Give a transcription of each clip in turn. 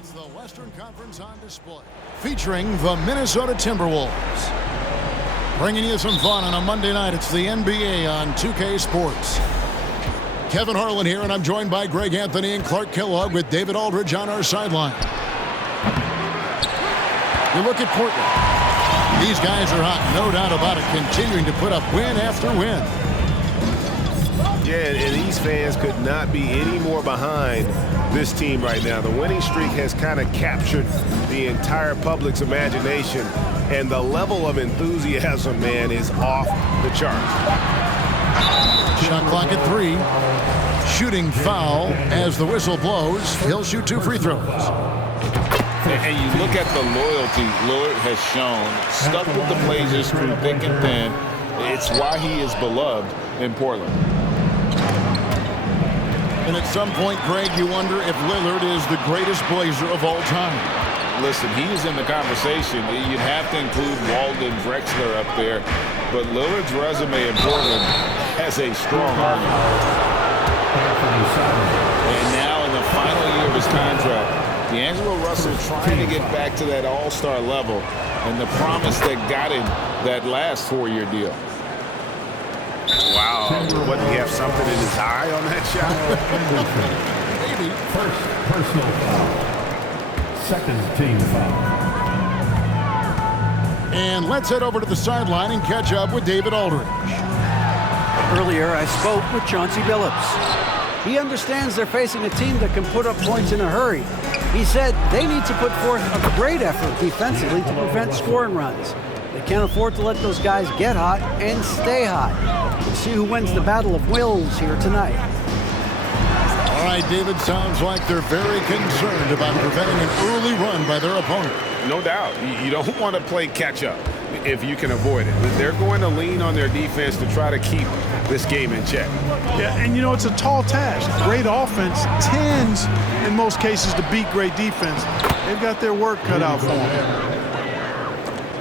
It's the Western Conference on display, featuring the Minnesota Timberwolves. Bringing you some fun on a Monday night. It's the NBA on 2K Sports. Kevin Harlan here, and I'm joined by Greg Anthony and Clark Kellogg with David Aldridge on our sideline. You look at Portland. These guys are hot, no doubt about it, continuing to put up win after win. Yeah, and these fans could not be any more behind this team right now. The winning streak has kind of captured the entire public's imagination, and the level of enthusiasm, man, is off the charts. Shot clock at 3. Shooting foul as the whistle blows. He'll shoot 2 free throws. And you look at the loyalty Lillard has shown, stuck with the Blazers through thick and thin. It's why he is beloved in Portland. And at some point, Greg, you wonder if Lillard is the greatest Blazer of all time. Listen, he's in the conversation. You'd have to include Walden, Drexler up there. But Lillard's resume in Portland has a strong argument. And now in the final year of his contract, D'Angelo Russell trying to get back to that all-star level and the promise that got him that last 4-year deal. Wow. Wouldn't he have something in his eye on that shot? Maybe. First personal foul. Second team foul. And let's head over to the sideline and catch up with David Aldridge. Earlier, I spoke with Chauncey Billups. He understands they're facing a team that can put up points in a hurry. He said they need to put forth a great effort defensively to prevent scoring runs. They can't afford to let those guys get hot and stay hot. We'll see who wins the battle of wills here tonight. All right, David, sounds like they're very concerned about preventing an early run by their opponent. No doubt. You don't want to play catch-up if you can avoid it. They're going to lean on their defense to try to keep this game in check. Yeah, and you know, it's a tall task. Great offense tends, in most cases, to beat great defense. They've got their work cut out for them.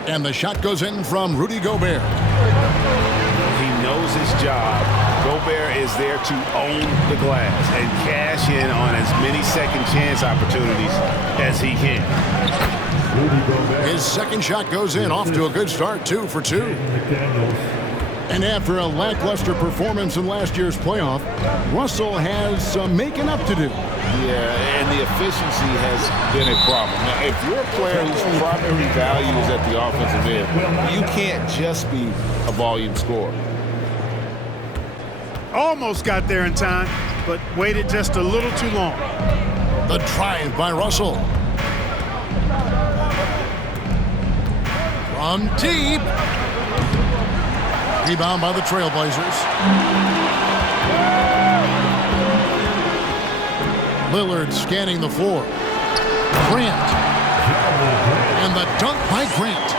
And the shot goes in from Rudy Gobert. He knows his job. Gobert is there to own the glass and cash in on as many second chance opportunities as he can. His second shot goes in, off to a good start, 2 for 2. And after a lackluster performance in last year's playoff, Russell has some making up to do. Yeah, and the efficiency has been a problem. Now, if you're a player whose primary value is at the offensive end, you can't just be a volume scorer. Almost got there in time, but waited just a little too long. The drive by Russell. From deep. Rebound by the Trailblazers. Lillard scanning the floor. Grant. And the dunk by Grant.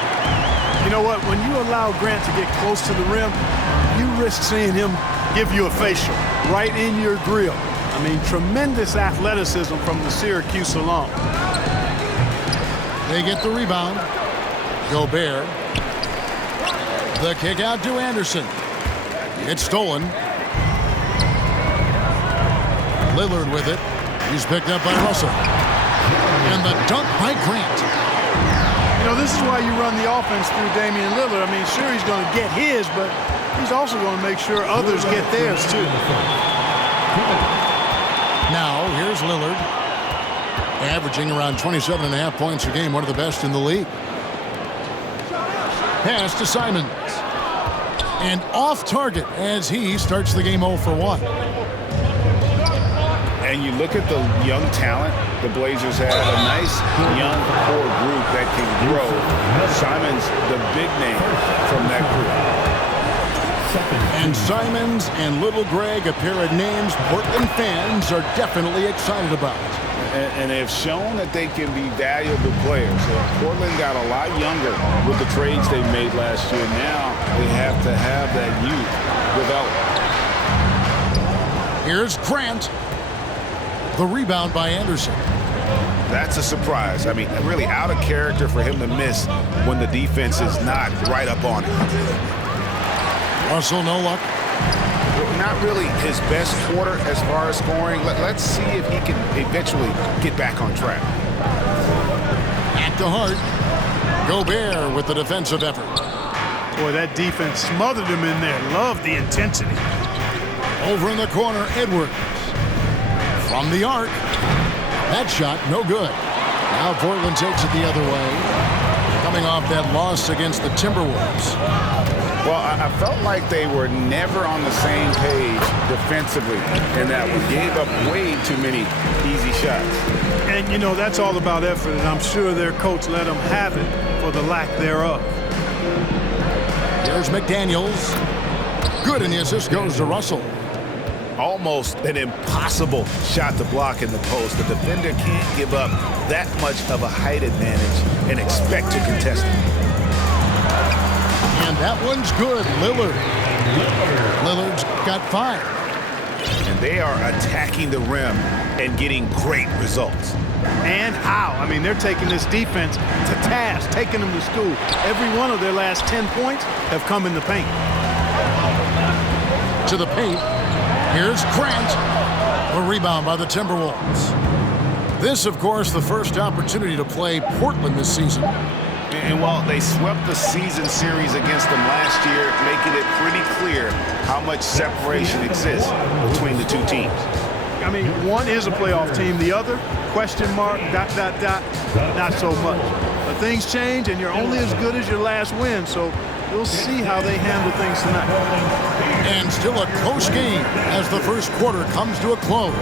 You know what? When you allow Grant to get close to the rim, you risk seeing him give you a facial right in your grill. I mean, tremendous athleticism from the Syracuse alum. They get the rebound. Gobert. The kick out to Anderson. It's stolen. Lillard with it. He's picked up by Russell. And the dunk by Grant. You know, this is why you run the offense through Damian Lillard. I mean, sure, he's going to get his, but he's also going to make sure others get theirs, too. Now, here's Lillard. Averaging around 27.5 points a game, one of the best in the league. Pass to Simons. And off target as he starts the game 0 for 1. And you look at the young talent, the Blazers have a nice young core group that can grow. Simons, the big name from that group. And Simons and Little Greg, a pair of names Portland fans are definitely excited about. And they've shown that they can be valuable players. Portland got a lot younger with the trades they made last year. Now they have to have that youth develop. Here's Grant. The rebound by Anderson. That's a surprise. I mean, really out of character for him to miss when the defense is not right up on him. Russell, no luck. Not really his best quarter as far as scoring. Let's see if he can eventually get back on track. Back to Hart. Gobert with the defensive effort. Boy, that defense smothered him in there. Love the intensity. Over in the corner, Edwards. From the arc. That shot, no good. Now Portland takes it the other way. Coming off that loss against the Timberwolves. Well, I felt like they were never on the same page defensively in that one. Gave up way too many easy shots. And, you know, that's all about effort, and I'm sure their coach let them have it for the lack thereof. There's McDaniels. Good, and the assist goes to Russell. Almost an impossible shot to block in the post. The defender can't give up that much of a height advantage and expect to contest it. And that one's good. Lillard's got 5. And they are attacking the rim and getting great results. And how? I mean, they're taking this defense to task, taking them to school. Every one of their last 10 points have come in the paint. To the paint. Here's Grant. A rebound by the Timberwolves. This, of course, the first opportunity to play Portland this season. And while they swept the season series against them last year, making it pretty clear how much separation exists between the two teams. I mean, one is a playoff team. The other, question mark, ... not so much. But things change, and you're only as good as your last win. So we'll see how they handle things tonight. And still a close game as the first quarter comes to a close.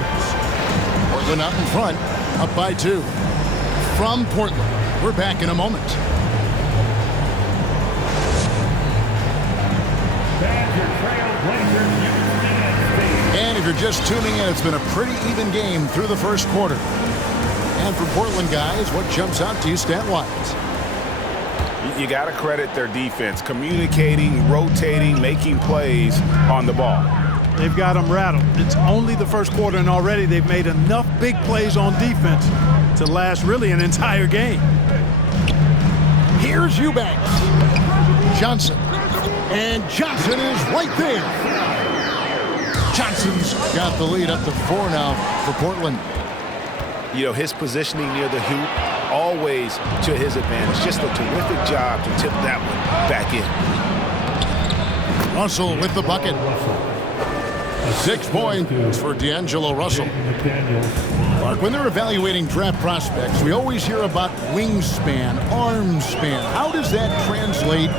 Portland out in front, up by 2. From Portland, we're back in a moment. And if you're just tuning in, it's been a pretty even game through the first quarter. And for Portland guys, what jumps out to you stat-wise? You got to credit their defense, communicating, rotating, making plays on the ball. They've got them rattled. It's only the first quarter, and already they've made enough big plays on defense to last really an entire game. Here's Eubanks. Johnson. And Johnson is right there. Johnson's got the lead up to 4 now for Portland. You know, his positioning near the hoop, always to his advantage. Just a terrific job to tip that one back in. Russell with the bucket. 6 points for D'Angelo Russell. Mark, when they're evaluating draft prospects, we always hear about wingspan, arm span. How does that translate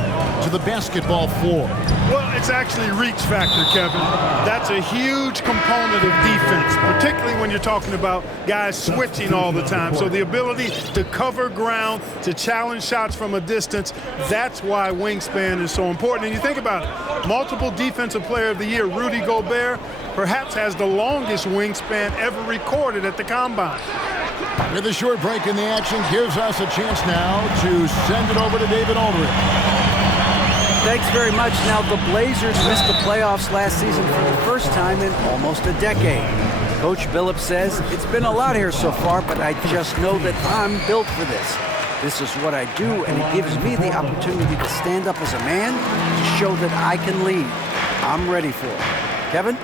to the basketball floor? Well, it's actually reach factor, Kevin. That's a huge component of defense, particularly when you're talking about guys switching all the time. So the ability to cover ground, to challenge shots from a distance, that's why wingspan is so important. And you think about it, multiple Defensive Player of the Year, Rudy Gobert, perhaps has the longest wingspan ever recorded at the Combine. With a short break in the action, gives us a chance now to send it over to David Aldridge. Thanks very much. Now, the Blazers missed the playoffs last season for the first time in almost a decade. Coach Billups says, it's been a lot here so far, but I just know that I'm built for this. This is what I do, and it gives me the opportunity to stand up as a man to show that I can lead. I'm ready for it. Kevin?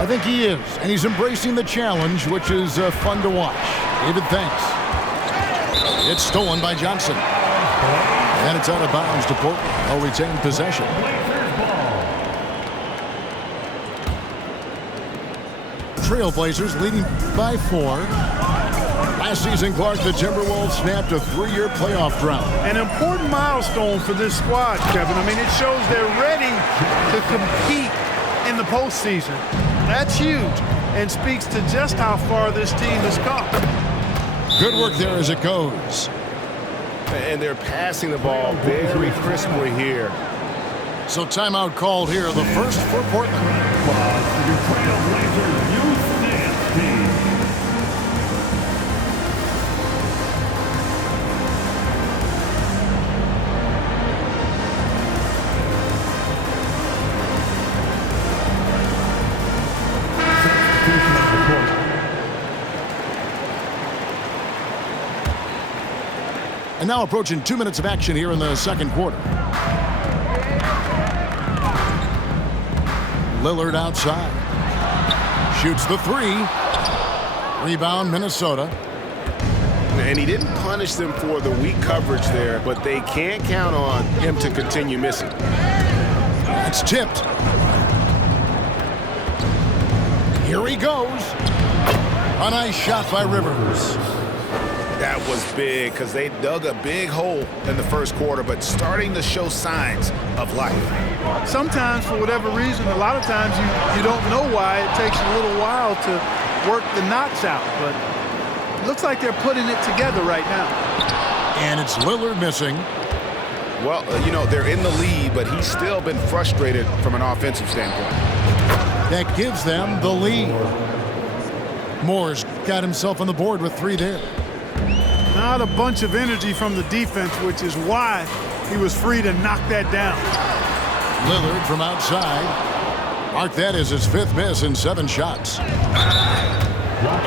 I think he is, and he's embracing the challenge, which is fun to watch. David, thanks. It's stolen by Johnson. And it's out of bounds to Portland. They'll retain possession. Trailblazers leading by 4. Last season, Clark, the Timberwolves snapped a 3-year playoff drought. An important milestone for this squad, Kevin. I mean, it shows they're ready to compete in the postseason. That's huge and speaks to just how far this team has come. Good work there as it goes. And they're passing the ball very crisply here. So timeout called here, the first for Portland. And now approaching 2 minutes of action here in the second quarter. Lillard outside. Shoots the 3. Rebound, Minnesota. And he didn't punish them for the weak coverage there, but they can't count on him to continue missing. It's tipped. Here he goes. A nice shot by Rivers. That was big because they dug a big hole in the first quarter, but starting to show signs of life. Sometimes, for whatever reason, a lot of times you don't know why. It takes a little while to work the knots out, but it looks like they're putting it together right now. And it's Lillard missing. Well, you know, they're in the lead, but he's still been frustrated from an offensive standpoint. That gives them the lead. Moore's got himself on the board with 3 there. Not a bunch of energy from the defense, which is why he was free to knock that down. Lillard from outside. Mark that as his 5th miss in 7 shots.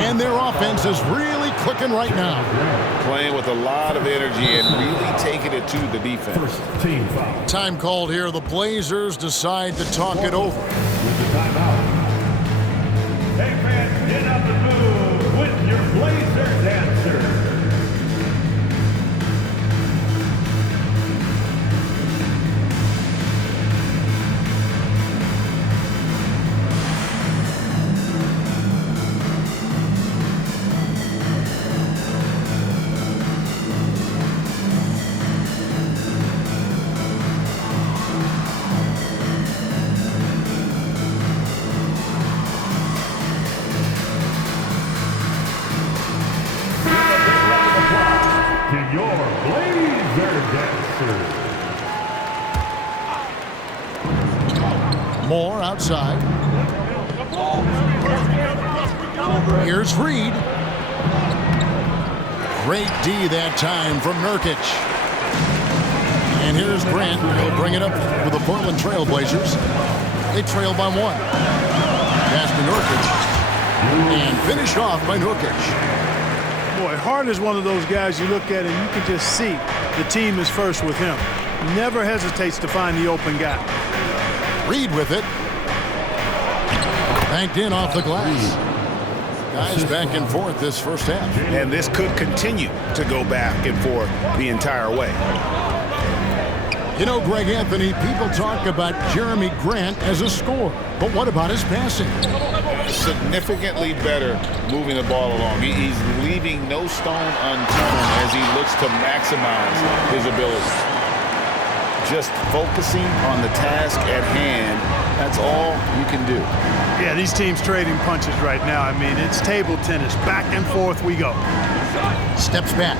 And their offense is really clicking right now. Playing with a lot of energy and really taking it to the defense. First team foul. Time called here. The Blazers decide to talk it over. With the timeout. Hey fans, get up and move with your Blazer dancer. Moore outside. Here's Reed. Great D that time from Nurkic. And here's Grant. He'll bring it up with the Portland Trail Blazers. They trail by 1. Pass to Nurkic. And finished off by Nurkic. Boy, Hart is one of those guys you look at and you can just see the team is first with him. Never hesitates to find the open guy. Reed with it. Banked in off the glass. Guys back and forth this first half. And this could continue to go back and forth the entire way. You know, Greg Anthony, people talk about Jeremy Grant as a scorer. But what about his passing? Significantly better moving the ball along. He's leaving no stone unturned as he looks to maximize his ability. Just focusing on the task at hand, that's all you can do. Yeah, these teams trading punches right now. I mean, it's table tennis. Back and forth we go. Steps back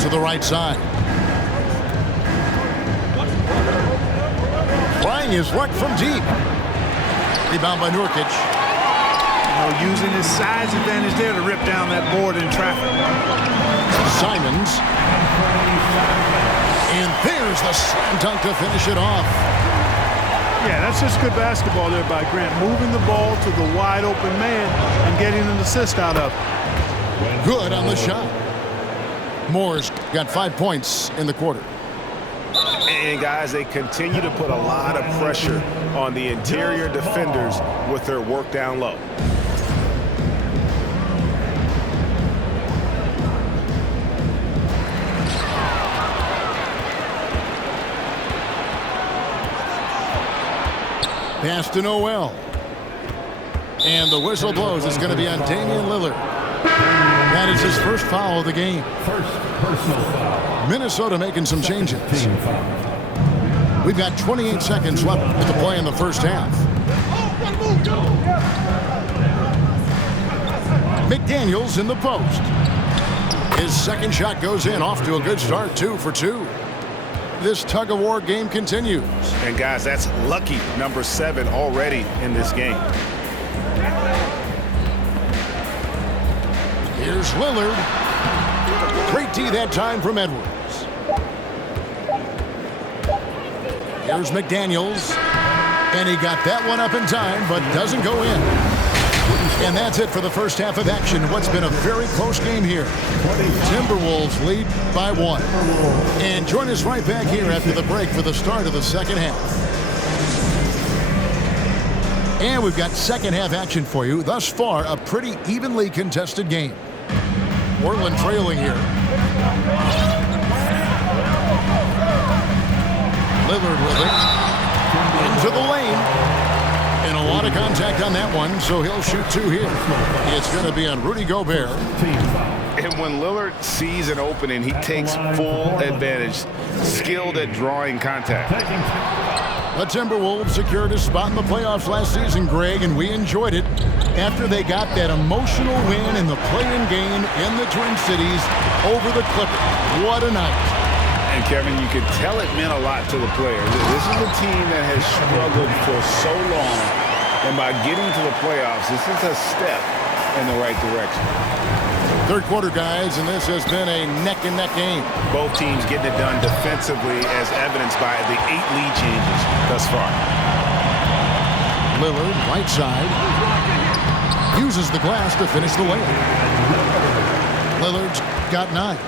to the right side. Trying his luck from deep. Rebound by Nurkic. Using his size advantage there to rip down that board in traffic. Simons. And there's the slam dunk to finish it off. Yeah, that's just good basketball there by Grant. Moving the ball to the wide open man and getting an assist out of it. Good on the shot. Moore's got 5 points in the quarter. And guys, they continue to put a lot of pressure on the interior defenders with their work down low. Pass to Noel. And the whistle blows. It's going to be on Damian Lillard. That is his first foul of the game. First personal foul. Minnesota making some changes. Team foul. We've got 28 seconds left to play in the first half. McDaniels in the post. His second shot goes in, off to a good start, 2 for 2. This tug-of-war game continues. And guys, that's lucky number 7 already in this game. Here's Lillard. Great D that time from Edwards. Here's McDaniels. And he got that one up in time, but doesn't go in. And that's it for the first half of action. What's been a very close game here. Timberwolves lead by 1. And join us right back here after the break for the start of the second half. And we've got second half action for you. Thus far, a pretty evenly contested game. Portland trailing here. Lillard with it. Into the lane. And a lot of contact on that one, so he'll shoot 2 here. It's going to be on Rudy Gobert. And when Lillard sees an opening, he takes full advantage. Skilled at drawing contact. The Timberwolves secured a spot in the playoffs last season, Greg, and we enjoyed it after they got that emotional win in the play-in game in the Twin Cities over the Clippers. What a night. And Kevin, you could tell it meant a lot to the players. This is a team that has struggled for so long, and by getting to the playoffs, this is a step in the right direction. Third quarter, guys, and this has been a neck-and-neck game. Both teams getting it done defensively, as evidenced by the 8 lead changes thus far. Lillard, right side, uses the glass to finish the layup. Lillard's got 9.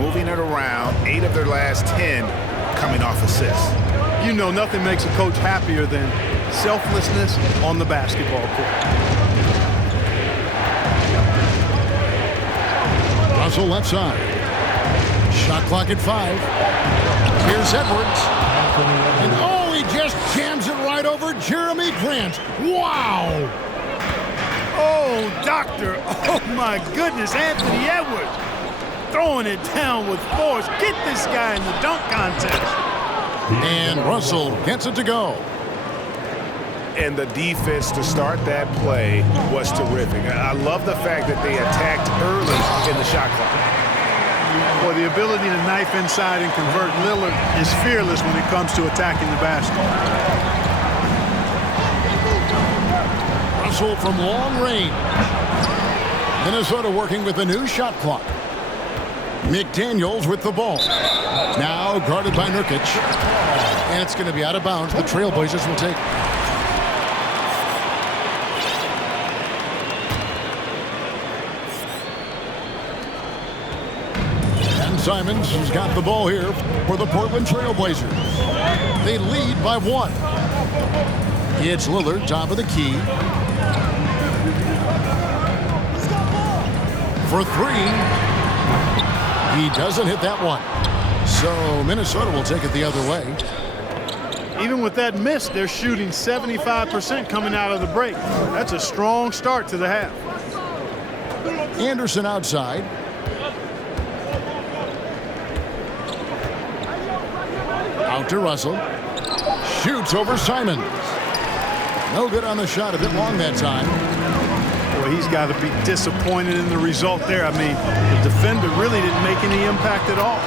Moving it around, 8 of their last 10 coming off assists. You know, nothing makes a coach happier than selflessness on the basketball court. Russell left side. Shot clock at 5. Here's Edwards. And oh, he just jams it right over Jeremy Grant. Wow! Oh, doctor. Oh, my goodness. Anthony Edwards throwing it down with force. Get this guy in the dunk contest. And Russell gets it to go. And the defense to start that play was terrific. I love the fact that they attacked early in the shot clock. Well, the ability to knife inside and convert Lillard is fearless when it comes to attacking the basket. Russell from long range. Minnesota working with a new shot clock. McDaniels with the ball. Now guarded by Nurkic. And it's going to be out of bounds. The Trailblazers will take it. Simons has got the ball here for the Portland Trailblazers. They lead by 1. It's Lillard, top of the key. For 3. He doesn't hit that one. So Minnesota will take it the other way. Even with that miss, they're shooting 75% coming out of the break. That's a strong start to the half. Anderson outside. Out to Russell. Shoots over Simons. No good on the shot, a bit long that time. Boy, he's got to be disappointed in the result there. I mean, the defender really didn't make any impact at all.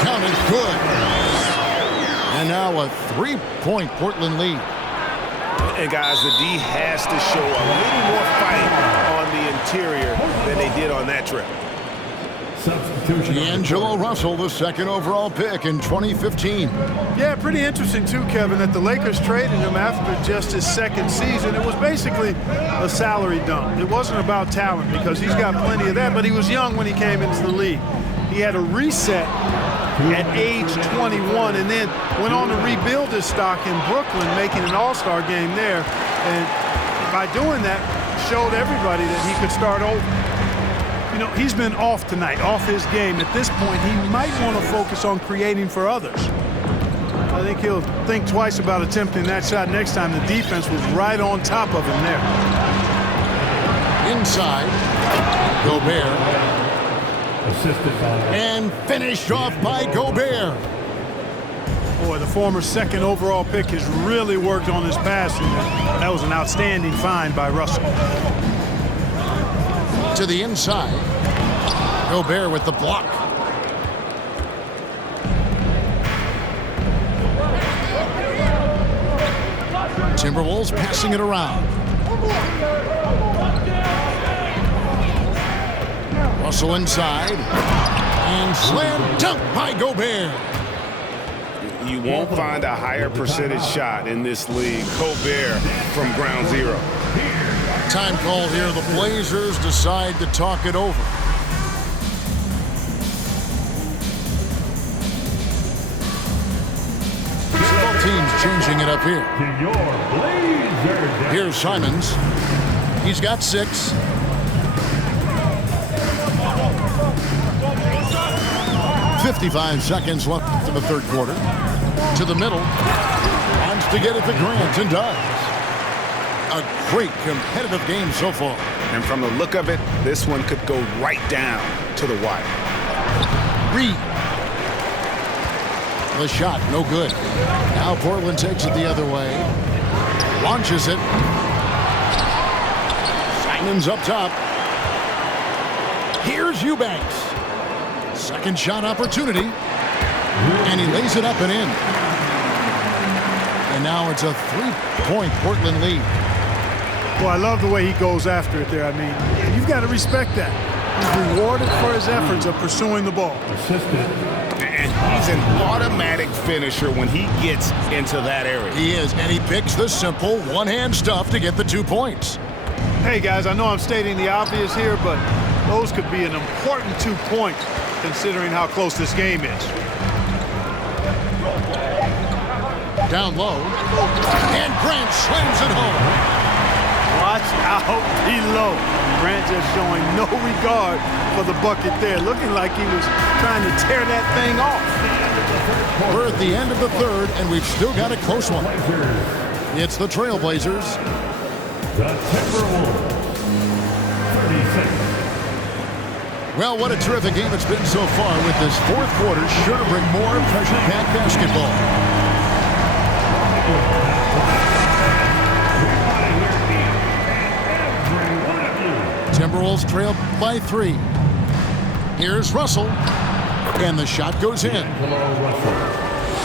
Counted good. And now a 3-point Portland lead. And guys, the D has to show a little more fight on the interior than they did on that trip. D'Angelo Russell, the 2nd overall pick in 2015. Yeah, pretty interesting too, Kevin, that the Lakers traded him after just his 2nd season. It was basically a salary dump. It wasn't about talent because he's got plenty of that, but he was young when he came into the league. He had a reset at age 21 and then went on to rebuild his stock in Brooklyn, making an all-star game there. And by doing that, showed everybody that he could start over. You know, he's been off tonight, off his game. At this point, he might want to focus on creating for others. I think he'll think twice about attempting that shot next time. The defense was right on top of him there. Inside, Gobert. And finished off by Gobert. Boy, the former 2nd overall pick has really worked on his passing. That was an outstanding find by Russell. To the inside. Gobert with the block. Timberwolves passing it around. Russell inside. And slam dunk by Gobert. You won't find a higher percentage shot in this league. Gobert from ground zero. Time call here. The Blazers decide to talk it over. Both teams changing it up here. Here's Simons. He's got 6. 55 seconds left in the third quarter. To the middle. Wants to get it to Grant and does. A great competitive game so far. And from the look of it, this one could go right down to the wire. Reed. The shot, no good. Now Portland takes it the other way. Launches it. Simon's up top. Here's Eubanks. Second shot opportunity. And he lays it up and in. And now it's a 3-point Portland lead. Well, I love the way he goes after it there. I mean, you've got to respect that. He's rewarded for his efforts of pursuing the ball. And he's an automatic finisher when he gets into that area. He is, and he picks the simple one-hand stuff to get the 2 points. Hey, guys, I know I'm stating the obvious here, but those could be an important 2 points considering how close this game is. Down low, and Grant slams it home. Watch out below. Grant just showing no regard for the bucket there, looking like he was trying to tear that thing off. We're at the end of the third, and we've still got a close one. It's the Trailblazers. The Timberwolves. 36. Well, what a terrific game it's been so far, with this fourth quarter sure to bring more pressure-packed basketball. Timberwolves trail by 3. Here's Russell, and the shot goes in.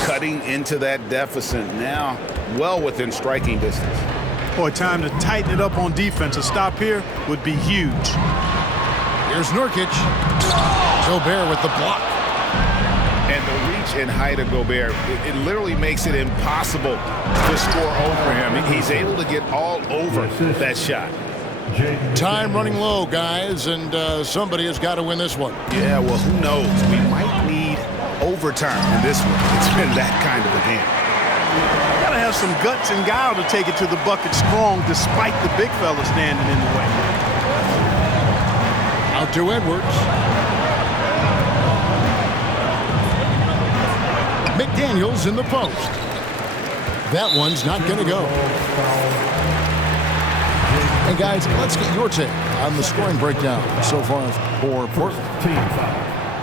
Cutting into that deficit now, well within striking distance. Boy, time to tighten it up on defense. A stop here would be huge. Here's Nurkic. Gobert with the block. And the reach and height of Gobert, it literally makes it impossible to score over him. He's able to get all over that shot. Time running low, guys, and somebody has got to win this one. Yeah, well, who knows? We might need overtime in this one. It's been that kind of a game. Gotta have some guts and guile to take it to the bucket strong despite the big fella standing in the way. Out to Edwards. McDaniels in the post. That one's not going to go. And guys, let's get your take on the scoring breakdown so far for Portland.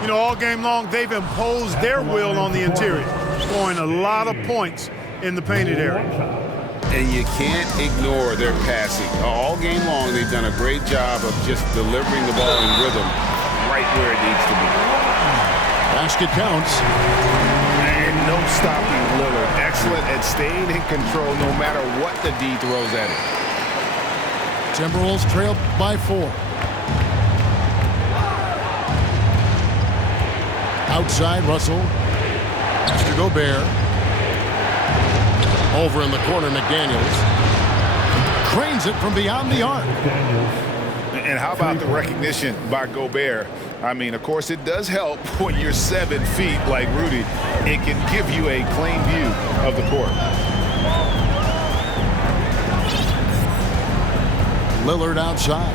You know, all game long, they've imposed their will on the interior, scoring a lot of points in the painted area. And you can't ignore their passing. All game long, they've done a great job of just delivering the ball in rhythm right where it needs to be. Basket counts. And no stopping Lillard. Excellent at staying in control no matter what the D throws at him. Timberwolves trail by 4. Outside, Russell. Mr. Gobert. Over in the corner, McDaniels. Cranes it from beyond the arc. And how about the recognition by Gobert? I mean, of course, it does help when you're 7 feet like Rudy. It can give you a plain view of the court. Lillard outside.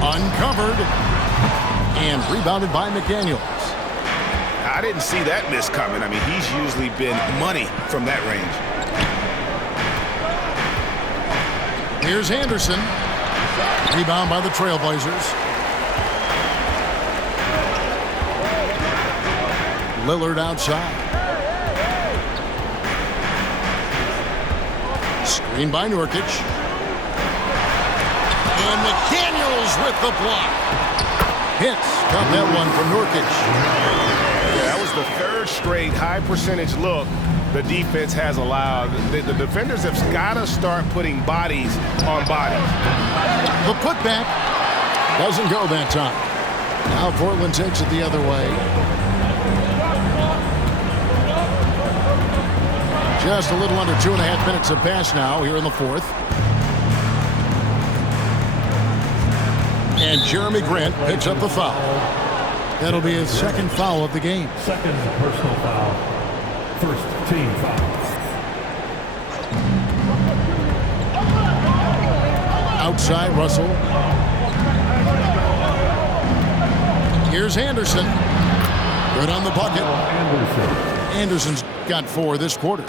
Uncovered. And rebounded by McDaniels. I didn't see that miss coming. I mean, he's usually been money from that range. Here's Anderson. Rebound by the Trailblazers. Lillard outside. Screen by Nurkic. And McDaniels with the block. Hits. Got that one from Nurkic. Yeah, that was the third straight high percentage look the defense has allowed. The defenders have got to start putting bodies on bodies. The putback doesn't go that time. Now Portland takes it the other way. Just a little under 2.5 minutes have passed now here in the fourth. And Jeremy Grant picks up the foul. That'll be his second foul of the game. Second personal foul. First team foul. Outside, Russell. Here's Anderson. Good on the bucket. Anderson's got 4 this quarter.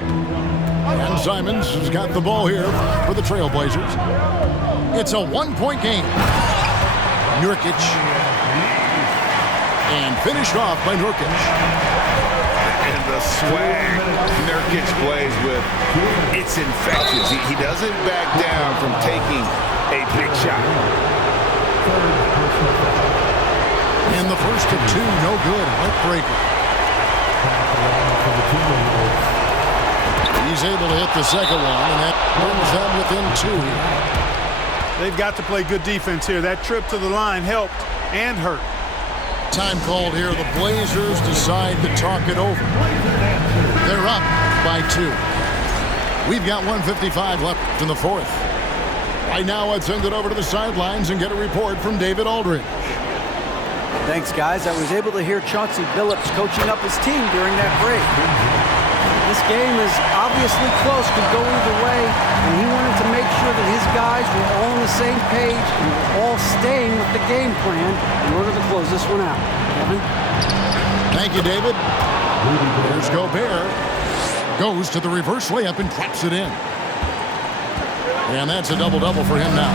And Simons has got the ball here for the Trailblazers. It's a 1-point game. Nurkic. And finished off by Nurkic. And the swag Nurkic plays with, it's infectious. He doesn't back down from taking a big shot. And the first of 2, no good. Heartbreaker. He's able to hit the second one, and that brings them within 2. They've got to play good defense here. That trip to the line helped and hurt. Time called here. The Blazers decide to talk it over. They're up by 2. We've got 1:55 left in the fourth. Right now, let's send it over to the sidelines and get a report from David Aldridge. Thanks, guys. I was able to hear Chauncey Billups coaching up his team during that break. This game is obviously close, could go either way, and he wanted to make sure that his guys were all on the same page and were all staying with the game plan in order to close this one out. Kevin? Thank you, David. Here's Gobert. Goes to the reverse layup and traps it in. And that's a double-double for him now.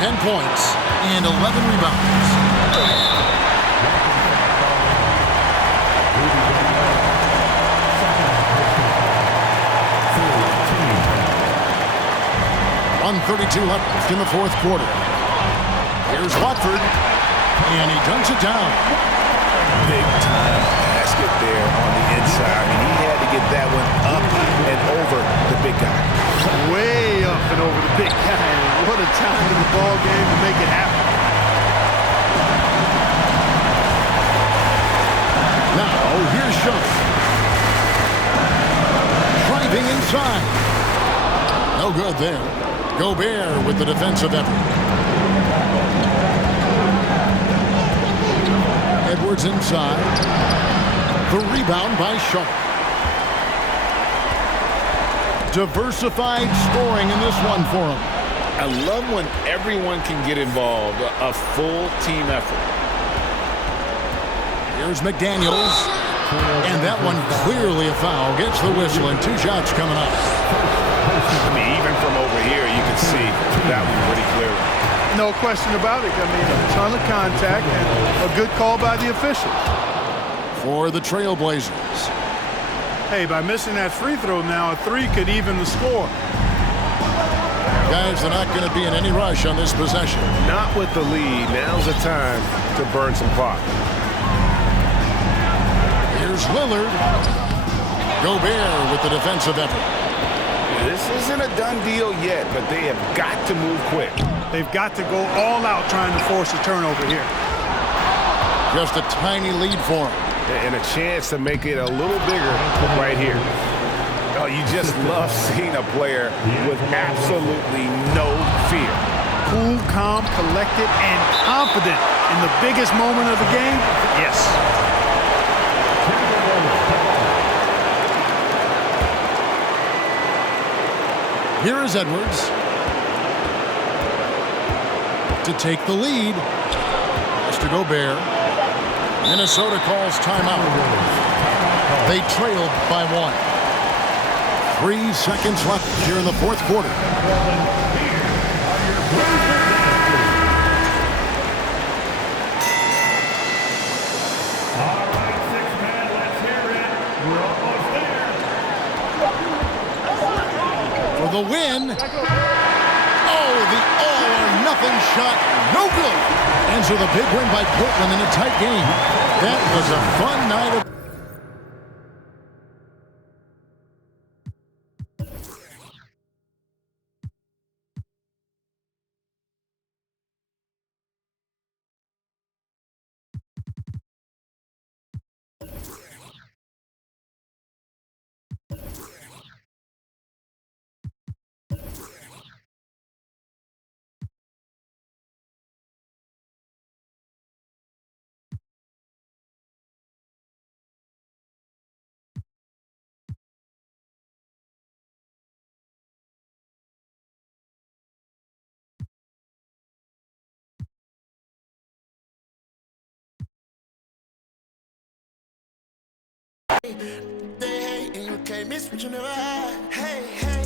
10 points and 11 rebounds. .32 left in the fourth quarter. Here's Watford, and he dunks it down. Big time basket there on the inside. I mean, he had to get that one up and over the big guy. Way up and over the big guy. What a time in the ball game to make it happen. Now, here's Shump. Driving inside. No good there. Gobert with the defensive effort. Edwards inside. The rebound by Shump. Diversified scoring in this one for him. I love when everyone can get involved, a full team effort. Here's McDaniels. And that one clearly a foul. Gets the whistle and 2 shots coming up. I mean, even from over here, you can see that one pretty clearly. No question about it. I mean, a ton of contact and a good call by the officials. For the Trailblazers. Hey, by missing that free throw now, a 3 could even the score. Guys, they're not going to be in any rush on this possession. Not with the lead. Now's the time to burn some clock. Here's Lillard. Gobert with the defensive effort. This isn't a done deal yet, but they have got to move quick. They've got to go all out trying to force a turnover here. Just a tiny lead for him. And a chance to make it a little bigger right here. Oh, you just love seeing a player with absolutely no fear. Cool, calm, collected, and confident in the biggest moment of the game? Yes. Here is Edwards to take the lead. Mr. Gobert. Minnesota calls timeout. They trailed by 1. 3 seconds left here in the fourth quarter. All right, 6-man, let's hear it. We're almost there. For the win. Oh, the all-or-nothing shot. No good. Ends with a big win by Portland in a tight game. That was a fun night of They hate and you can't miss what you never had. Hey, hey.